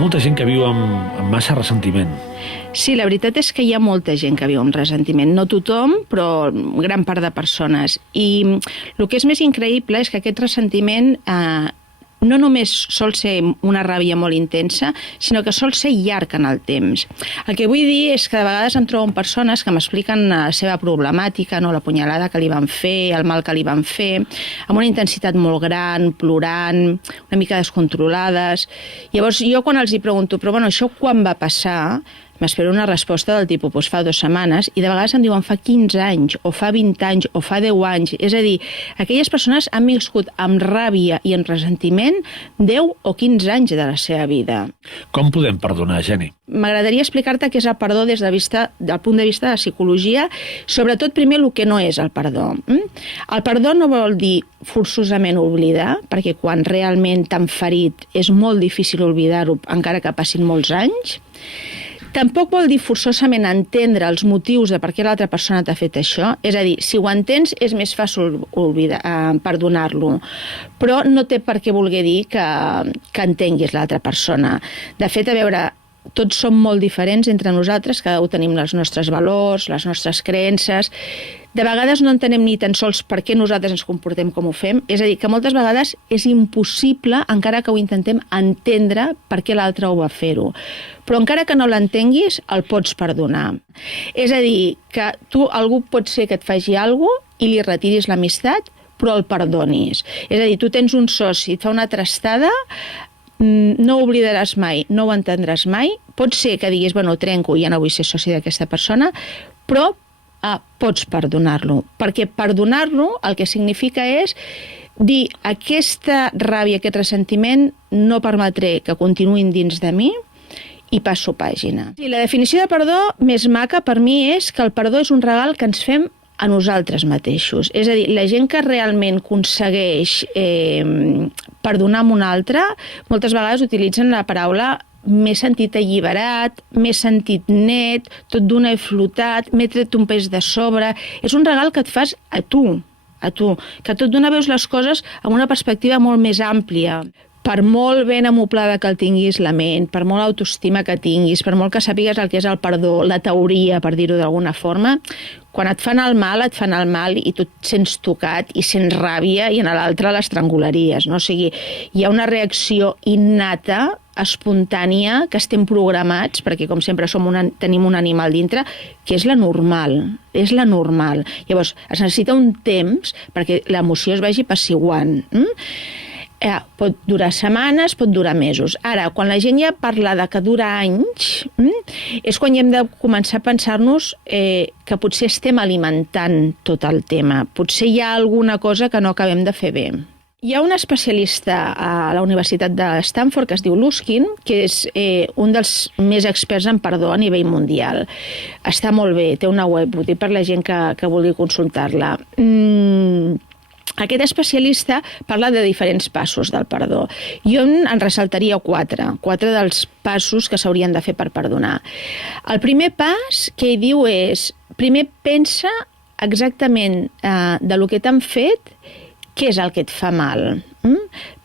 ha molta gent que viu amb massa ressentiment. Sí, la veritat és que hi ha molta gent que viu amb ressentiment. No tothom, però gran part de persones. I el que és més increïble és que aquest ressentiment no només sol ser una ràbia molt intensa, sinó que sol ser llarg en el temps. El que vull dir és que de vegades em trobo amb persones que m'expliquen la seva problemàtica, no, la punyalada que li van fer, el mal que li van fer, amb una intensitat molt gran, plorant, una mica descontrolades. Llavors jo quan els hi pregunto, però bueno, això quan va passar? M'espero una resposta del tipus, doncs fa 2 setmanes, i de vegades em diuen fa 15 anys, o fa 20 anys, o fa 10 anys. És a dir, aquelles persones han viscut amb ràbia i amb ressentiment 10 o 15 anys de la seva vida. Com podem perdonar, Geni? M'agradaria explicar-te què és el perdó des del punt de vista de la psicologia, sobretot primer el que no és el perdó. El perdó no vol dir forçosament oblidar, perquè quan realment t'han ferit és molt difícil oblidar-ho, encara que passin molts anys. Tampoc vol dir forçosament entendre els motius de per què l'altra persona t'ha fet això. És a dir, si ho entens és més fàcil perdonar-lo, però no té per què voler dir que entenguis l'altra persona. De fet, a veure, tots som molt diferents entre nosaltres, cada un tenim els nostres valors, les nostres creences. De vegades no entenem ni tan sols per què nosaltres ens comportem com ho fem. És a dir, que moltes vegades és impossible, encara que ho intentem, entendre per què l'altre ho va fer-ho. Però encara que no l'entenguis, el pots perdonar. És a dir, que algú pot ser que et faci alguna cosa i li retiris l'amistat, però el perdonis. És a dir, tu tens un soci, et fa una trastada, no ho oblidaràs mai, no ho entendràs mai. Pot ser que diguis, bueno, trenco, ja no vull ser soci d'aquesta persona, però pots perdonar-lo. Perquè perdonar-lo el que significa és dir, aquesta ràbia, aquest ressentiment, no permetré que continuïn dins de mi i passo pàgina. I la definició de perdó més maca per mi és que el perdó és un regal que ens fem a nosaltres mateixos. És a dir, la gent que realment aconsegueix perdonar amb un altre, moltes vegades utilitzen la paraula m'he sentit alliberat, m'he sentit net, tot d'una he flotat, m'he tret un pes de sobre. És un regal que et fas a tu, que tot d'una veus les coses amb una perspectiva molt més àmplia. Per molt ben amoblada que el tinguis la ment, per molt autoestima que tinguis, per molt que sàpigues el que és el perdó, la teoria, per dir-ho d'alguna forma, quan et fan el mal i tu et sents tocat i sents ràbia i en l'altre l'estrangularies, no? O sigui, hi ha una reacció innata, espontània, que estem programats, perquè com sempre tenim un animal dintre, que és la normal, Llavors, es necessita un temps perquè l'emoció es vagi apaciguant. Pot durar setmanes, pot durar mesos. Ara, quan la gent ja parla de que dura anys, és quan ja hem de començar a pensar-nos que potser estem alimentant tot el tema. Potser hi ha alguna cosa que no acabem de fer bé. Hi ha un especialista a la Universitat de Stanford que es diu Luskin, que és un dels més experts en perdó a nivell mundial. Està molt bé, té una web, ho dic per la gent que vulgui consultar-la. Aquest especialista parla de diferents passos del perdó. Jo en ressaltaria 4 dels passos que s'haurien de fer per perdonar. El primer pas que ell diu és, primer pensa exactament de lo que t'han fet, què és el que et fa mal.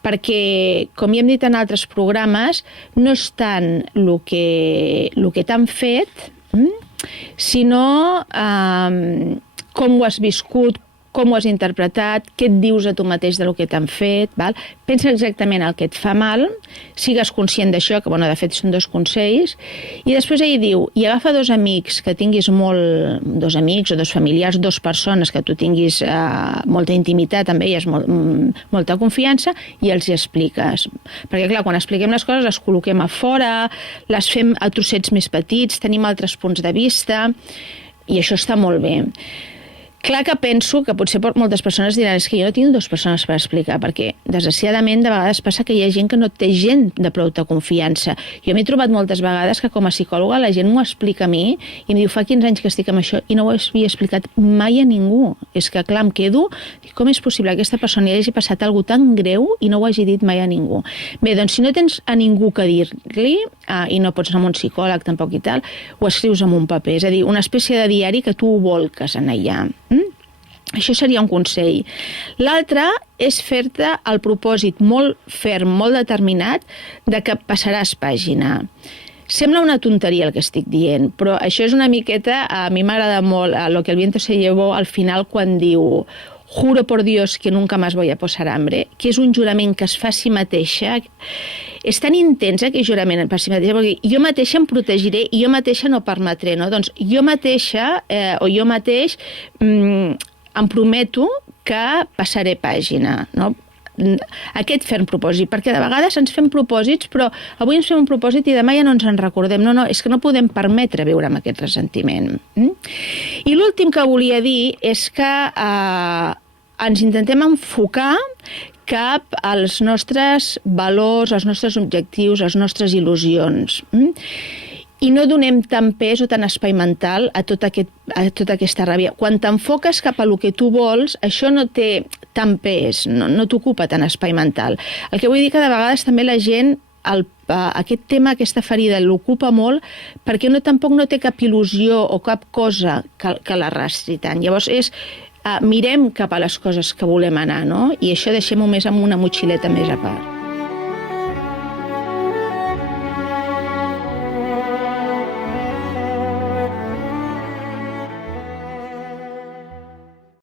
Perquè, com ja hem dit en altres programes, no és tant el que t'han fet, sinó com ho has viscut, com ho has interpretat, què et dius a tu mateix del que t'han fet. Val? Pensa exactament el que et fa mal, sigues conscient d'això, que de fet són 2 consells, i després ell diu, i agafa 2 amics que tinguis 2 amics o 2 familiars, 2 persones que tu tinguis molta intimitat amb elles, molta confiança, i els hi expliques. Perquè clar, quan expliquem les coses les col·loquem a fora, les fem a trossets més petits, tenim altres punts de vista, i això està molt bé. Clar que penso que potser moltes persones diran és que jo no tinc 2 persones per explicar, perquè desgraciadament de vegades passa que hi ha gent que no té gent de prou confiança. Jo m'he trobat moltes vegades que com a psicòloga la gent m'ho explica a mi i em diu fa 15 anys que estic amb això i no ho havia explicat mai a ningú. És que clar, em quedo, com és possible que aquesta persona hi hagi passat alguna cosa tan greu i no ho hagi dit mai a ningú? Bé, doncs si no tens a ningú que dir-li i no pots anar amb un psicòleg tampoc i tal, ho escrius en un paper, és a dir, una espècie de diari que tu ho volques en allà. Això seria un consell. L'altre és fer-te el propòsit molt ferm, molt determinat, de que passaràs pàgina. Sembla una tonteria el que estic dient, però això és una miqueta, a mi m'agrada molt Lo que el viento se llevó al final quan diu juro por Dios que nunca más voy a posar hambre, que és un jurament que es fa a si mateixa. És tan intens aquest jurament per si mateixa, perquè jo mateixa em protegiré i jo mateixa no permetré, no? Doncs jo mateixa o jo mateix em prometo que passaré pàgina, no? Aquest ferm propòsit, perquè de vegades ens fem propòsits, però avui ens fem un propòsit i demà ja no ens en recordem. No, és que no podem permetre viure amb aquest ressentiment. I l'últim que volia dir és que ens intentem enfocar cap als nostres valors, als nostres objectius, als nostres il·lusions. I no donem tant pes o tant espai mental a tota aquesta ràbia. Quan t'enfoques cap a lo que tu vols, això no té tant pes, no t'ocupa tant espai mental. El que vull dir que de vegades també la gent aquest tema, aquesta ferida, l'ocupa molt perquè tampoc no té cap il·lusió o cap cosa que l'arrastri tant. Llavors mirem cap a les coses que volem anar, no? I això deixem-ho més amb una motxileta més a part.